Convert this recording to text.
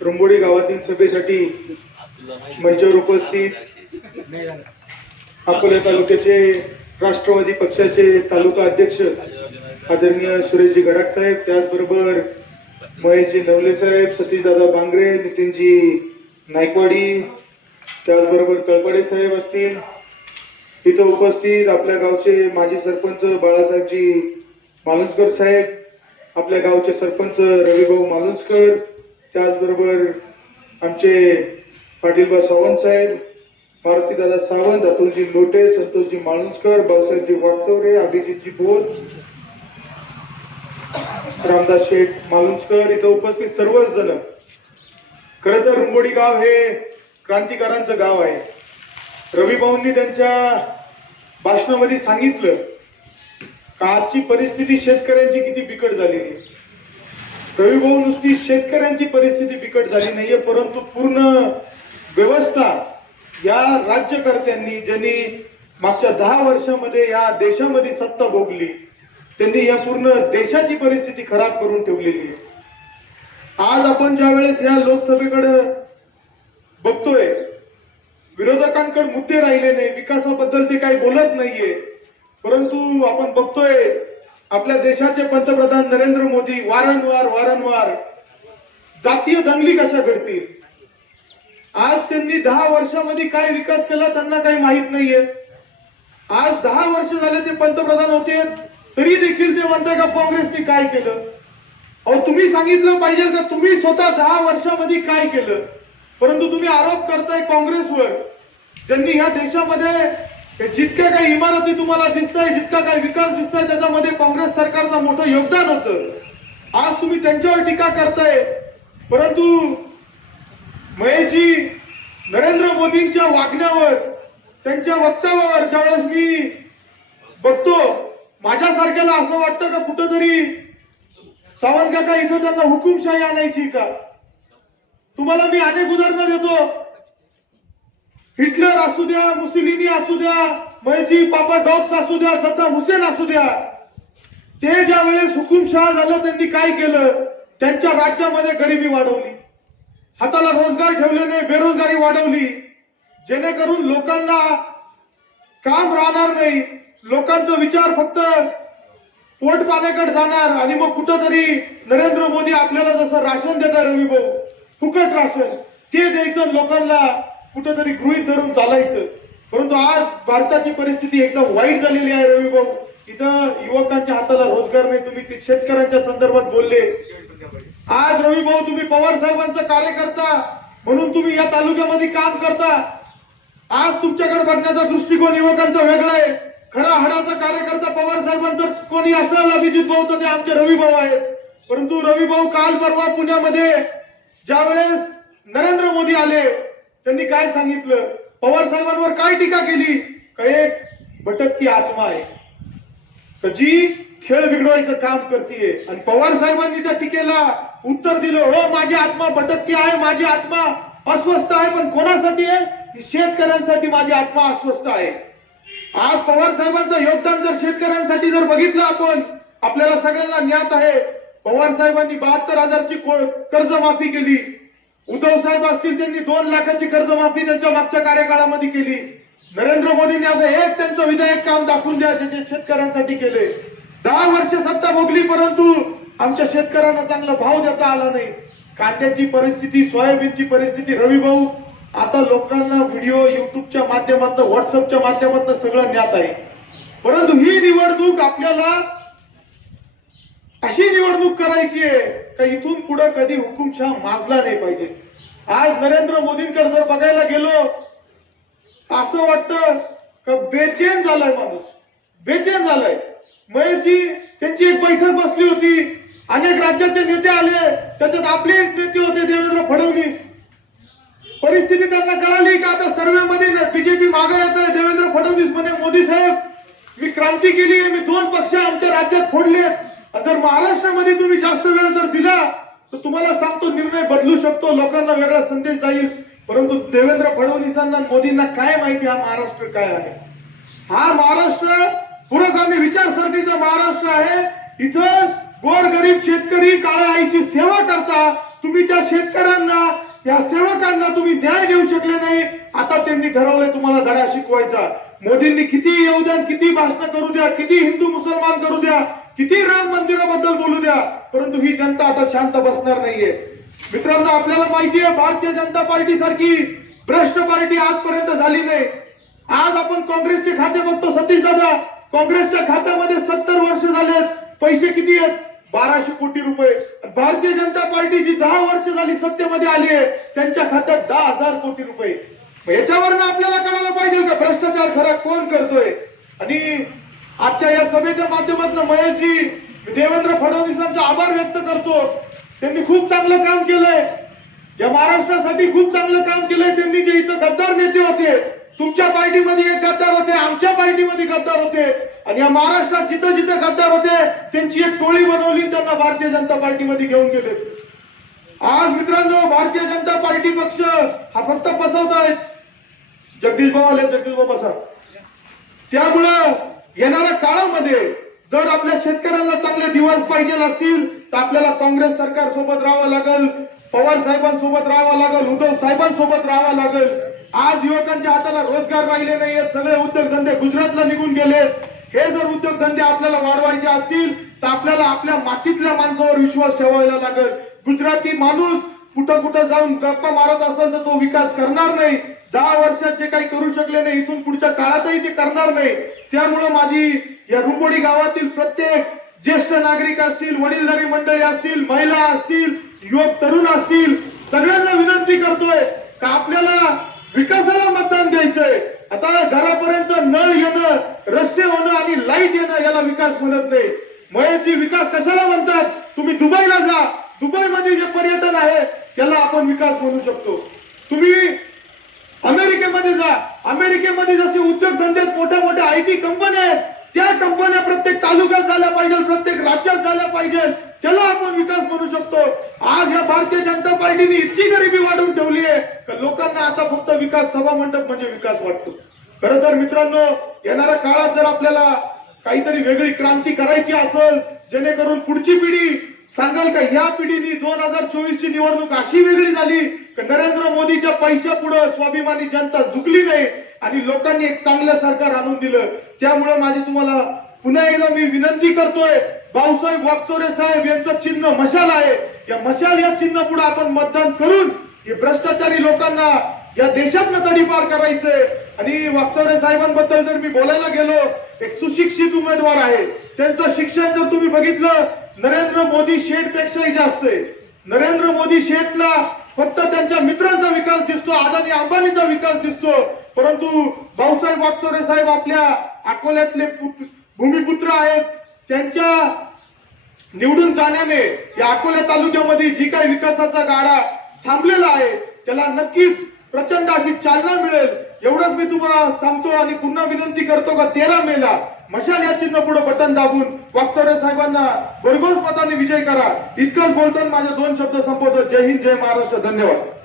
रुंबोडी गावातील सभेसाठी मंचावर उपस्थित अकोला तालुक्याचे राष्ट्रवादी पक्षाचे तालुका अध्यक्ष आदरणीय सुरेशजी गडाख साहेब त्याचबरोबर महेशजी नवले साहेब सतीशदादा बांगरे नितीनजी नायकवाडी त्याचबरोबर तळपडे साहेब असतील. इथं उपस्थित आपल्या गावचे माजी सरपंच बाळासाहेबजी मालुंजकर साहेब आपल्या गावचे सरपंच रविभाऊ मालुंजकर त्याचबरोबर आमचे पाटीलबा सावंत साहेब मारुतीदादा सावंत अतुलजी लोटे संतोषजी माणुसकर भाऊसाहेबजी वाकचौरे अभिजितजी बोध रामदास शेठ मालुंजकर इथं उपस्थित सर्वच जण खर तर रुंबोडी गाव हे क्रांतिकारांचं गाव आहे. रविभाऊंनी त्यांच्या भाषणामध्ये सांगितलं का आजची परिस्थिती शेतकऱ्यांची किती बिकट झालेली आहे. भाऊ नुसती शेतकऱ्यांची परिस्थिती बिकट झाली नाहीये परंतु पूर्ण व्यवस्था या राज्यकर्त्यांनी ज्यांनी मागच्या दहा वर्षामध्ये या देशामध्ये सत्ता भोगली त्यांनी या पूर्ण देशाची परिस्थिती खराब करून ठेवलेली आहे. आज आपण ज्या वेळेस या लोकसभेकडे बघतोय विरोधकांकडे मुद्दे राहिले नाही विकासाबद्दल ते काही बोलत नाहीये परंतु आपण बघतोय आपल्या देशाचे पंतप्रधान नरेंद्र मोदी वारंवार वारंवार जातीय दंगली कशा घडतील? आज त्यांनी दहा वर्षामध्ये काय विकास केला त्यांना काही माहीत नाहीये. आज दहा वर्ष झाले ते पंतप्रधान होते तरी देखील ते म्हणताय का काँग्रेसने काय केलं? अहो तुम्ही सांगितलं पाहिजे का तुम्ही स्वतः दहा वर्षामध्ये काय केलं? परंतु तुम्ही आरोप करताय काँग्रेसवर ज्यांनी ह्या देशामध्ये जितक्या काही इमारती तुम्हाला दिसत आहे जितका काही विकास दिसत आहे त्याच्यामध्ये काँग्रेस सरकारचं मोठं योगदान होतं. आज तुम्ही त्यांच्यावर टीका करताय. परंतु महेशजी नरेंद्र मोदींच्या वागण्यावर त्यांच्या वक्तव्यावर ज्यावेळेस मी बघतो माझ्यासारख्याला असं वाटतं का कुठंतरी सावंत काका इथं त्यांना हुकुमशाही आणायची का? तुम्हाला मी अनेक उदाहरणं देतो. हिटलर असू द्या मुसलिनी असू द्या मैजी पापा डॉक्स असू द्या सद्दाम हुसेन असू द्या. ते ज्या वेळेस हुकुमशहा झालं त्यांनी काय केलं? त्यांच्या राज्यामध्ये गरिबी वाढवली. हाताला रोजगार ठेवल्याने बेरोजगारी वाढवली. जेणेकरून लोकांना काम राहणार नाही. लोकांचा विचार फक्त पोट पाण्याकडे जाणार. आणि मग कुठंतरी नरेंद्र मोदी आपल्याला जसं राशन देतात रवी भाऊ फुकट राशन. ते द्यायचं लोकांना कुठंतरी गृहित धरून चालायचं. परंतु आज भारताची परिस्थिती एकदम वाईट झालेली आहे रवी भाऊ. इथं युवकांच्या हाताला रोजगार नाही. तुम्ही ते शेतकऱ्यांच्या संदर्भात बोलले. आज रवी भाऊ तुम्ही पवार साहेबांचा कार्यकर्ता म्हणून तुम्ही या तालुक्यामध्ये काम करता. आज तुमच्याकडे बघण्याचा दृष्टिकोन युवकांचा वेगळा आहे. खरा हाडाचा कार्यकर्ता पवार साहेबांचा कोणी असेल अभिजित भाऊ तर ते आमचे रवी भाऊ आहेत. परंतु रवी भाऊ काल परवा पुण्यामध्ये ज्यावेळेस नरेंद्र मोदी आले त्यांनी काय सांगितलं? पवार साहेबांवर काय टीका केली? का एक भटकती आत्मा आहे. का जी खेळ बिघडवायचं काम करते आणि पवार साहेबांनी त्या टीकेला उत्तर दिलं हो माझी आत्मा भटकती आहे माझी आत्मा अस्वस्थ आहे पण कोणासाठी आहे? शेतकऱ्यांसाठी माझी आत्मा अस्वस्थ आहे. आज पवार साहेबांचं योगदान जर शेतकऱ्यांसाठी जर बघितलं आपण आपल्याला सगळ्यांना ज्ञात आहे पवार साहेबांनी बहात्तर हजारची को- कर्जमाफी केली. उद्धव साहेब असतील त्यांनी दोन लाखाची कर्जमाफी त्यांच्या मागच्या कार्यकाळामध्ये केली. नरेंद्र मोदींनी असं एक त्यांचं विधायक काम दाखवून द्या जे शेतकऱ्यांसाठी केले. दहा वर्ष सत्ता भोगली परंतु आमच्या शेतकऱ्यांना चांगला भाव देता आला नाही. कांद्याची परिस्थिती सोयाबीनची परिस्थिती रवी भाऊ आता लोकांना व्हिडिओ युट्यूबच्या माध्यमातून व्हॉट्सअपच्या माध्यमातून सगळं ज्ञात आहे. परंतु ही निवडणूक आपल्याला अशी निवडणूक करायची आहे का इथून पुढे कधी हुकुमशहा माजला नाही पाहिजे? आज नरेंद्र मोदींकडे जर बघायला गेलो असं वाटतं का बेचैन झालाय माणूस? बेचैन झालाय. महेशजी त्यांची एक बैठक बसली होती. अनेक राज्याचे नेते आले. त्याच्यात आपले एक नेते होते देवेंद्र फडणवीस. परिस्थिती त्यांना कळाली का? आता सर्वे मध्ये बीजेपी मागे येत आहे देवेंद्र फडणवीस म्हणे मोदी साहेब मी क्रांती केली आहे मी दोन पक्ष आमच्या राज्यात फोडले जर महाराष्ट्रामध्ये तुम्ही जास्त वेळ जर दिला तर तुम्हाला सांगतो निर्णय बदलू शकतो लोकांना वेगळा संदेश जाईल. परंतु देवेंद्र फडणवीसांना मोदींना काय माहिती हा महाराष्ट्र काय आहे? हा महाराष्ट्र पुरोगामी विचारसरणीचा महाराष्ट्र आहे. इथं गोरगरीब शेतकरी काळ्या आईची सेवा करता तुम्ही त्या शेतकऱ्यांना या सेवकांना तुम्ही न्याय देऊ शकले नाही. आता त्यांनी ठरवलंय तुम्हाला धडा शिकवायचा. मोदींनी किती योगदान किती भाषण करू द्या किती हिंदू मुसलमान करू द्या किती राम मंदिराबद्दल बोलू द्या परंतु ही जनता आता शांत बसणार नाहीये. मित्रांनो आपल्याला माहिती आहे भारतीय जनता पार्टी सारखी भ्रष्ट पार्टी आजपर्यंत झाली नाही. आज आपण काँग्रेसचे खाते बघतो सतीश दादा. काँग्रेसच्या खात्यामध्ये सत्तर वर्ष झालेत पैसे किती आहेत? बाराशे कोटी रुपये. भारतीय जनता पार्टी जी दहा वर्ष झाली सत्तेमध्ये आली आहे त्यांच्या खात्यात दहा हजार कोटी रुपये. याच्यावरनं आपल्याला कळायला पाहिजे का? भ्रष्टाचार खरा कोण करतोय? आणि आजच्या या सभेच्या माध्यमातून महेशजी देवेंद्र फडणवीसांचा आभार व्यक्त करतो. त्यांनी खूप चांगलं काम केलंय. या महाराष्ट्रासाठी खूप चांगलं काम केलंय. त्यांनी जे इथं गद्दार नेते होते तुमच्या पार्टीमध्ये एक गद्दार होते आमच्या पार्टीमध्ये गद्दार होते. आणि या महाराष्ट्रात जिथं जिथं गद्दार होते त्यांची एक टोळी बनवली त्यांना भारतीय जनता पार्टीमध्ये घेऊन गेले. आज मित्रांनो भारतीय जनता पार्टी पक्ष हा फक्त फसवत जगदीश भाऊ आले जगदीश भाऊ बसा त्यामुळं येणाऱ्या काळामध्ये जर आपल्या शेतकऱ्यांना चांगले दिवस पाहिजे असतील तर आपल्याला काँग्रेस सरकार सोबत राहावं लागल पवार साहेबांसोबत राहावं लागल उद्धव साहेबांसोबत राहावं लागल. आज युवकांच्या हाताला रोजगार राहिले नाहीयेत सगळे उद्योगधंदे गुजरातला निघून गेलेत. हे जर उद्योगधंदे आपल्याला वाढवायचे असतील तर आपल्याला आपल्या मातीतल्या माणसावर विश्वास ठेवायला लागेल. गुजराती माणूस कुठं कुठं जाऊन गप्पा मारत असेल तर तो विकास करणार नाही. दहा वर्षात जे काही करू शकले नाही इथून पुढच्या काळातही ते करणार नाही. त्यामुळं माझी या रुंबोडी गावातील प्रत्येक ज्येष्ठ नागरिक असतील वडीलधारी मंडळी असतील महिला असतील युवक तरुण असतील सगळ्यांना विनंती करतोय का आपल्याला विकासाला मतदान द्यायचंय. आता घरापर्यंत नळ येणं रस्ते होणं आणि लाइट येणं याला विकास म्हणत नाही. मयची विकास कशाला म्हणतात? तुम्ही दुबईला जा. दुबईमध्ये जे पर्यटन आहे त्याला आपण विकास म्हणू शकतो. तुम्ही अमेरिकेमध्ये जा. अमेरिकेमध्ये जसे उद्योगधंदे मोठ्या मोठ्या आय टी कंपन्या आहेत त्या कंपन्या प्रत्येक तालुक्यात झाल्या पाहिजे प्रत्येक राज्यात झाल्या पाहिजे. त्याला आपण विकास म्हणू शकतो. आज या भारतीय जनता पार्टीने इतकी गरिबी वाढवून ठेवली आहे का लोकांना आता फक्त विकास सभा मंडप म्हणजे विकास वाटतो. खर तर मित्रांनो येणाऱ्या काळात जर आपल्याला काहीतरी वेगळी क्रांती करायची असेल जेणेकरून पुढची पिढी सांगाल का या पिढीने दोन हजार चोवीस ची निवडणूक अशी वेगळी झाली की नरेंद्र मोदीच्या पैशा पुढे स्वाभिमानी जनता झुकली नाही आणि लोकांनी एक चांगलं सरकार आणून दिलं. त्यामुळे माझी तुम्हाला पुन्हा एकदा मी विनंती करतोय भाऊसाहेब वाकचोरे साहेब यांचं चिन्ह मशाल आहे. या मशाल या चिन्ह पुढे आपण मतदान करून हे भ्रष्टाचारी लोकांना या देशातनं तडीपार करायचंय. आणि वागचौरे साहेबांबद्दल जर मी बोलायला गेलो एक सुशिक्षित उमेदवार आहे. त्यांचं शिक्षण जर तुम्ही बघितलं नरेंद्र मोदी शेठ पेक्षाही जास्त आहे. नरेंद्र मोदी शेठला फक्त त्यांच्या मित्रांचा विकास दिसतो आदानी अंबानीचा विकास दिसतो. परंतु भाऊसाहेब वागचौरे साहेब आपल्या अकोल्यातले भूमिपुत्र आहेत. त्यांच्या निवडून जाण्याने या अकोला तालुक्यामध्ये जी काही विकासाचा गाडा थांबलेला आहे त्याला नक्कीच प्रचंड अशी चालना मिळेल. एवढंच मी तुम्हाला सांगतो आणि पुन्हा विनंती करतो का तेरा मेला मशाल या चिन्ह पुढे बटन दाबून वागचौरे साहेबांना भरघोस मताने विजय करा. इतकंच बोलताना माझे दोन शब्द संपवतो. जय हिंद जय महाराष्ट्र. धन्यवाद.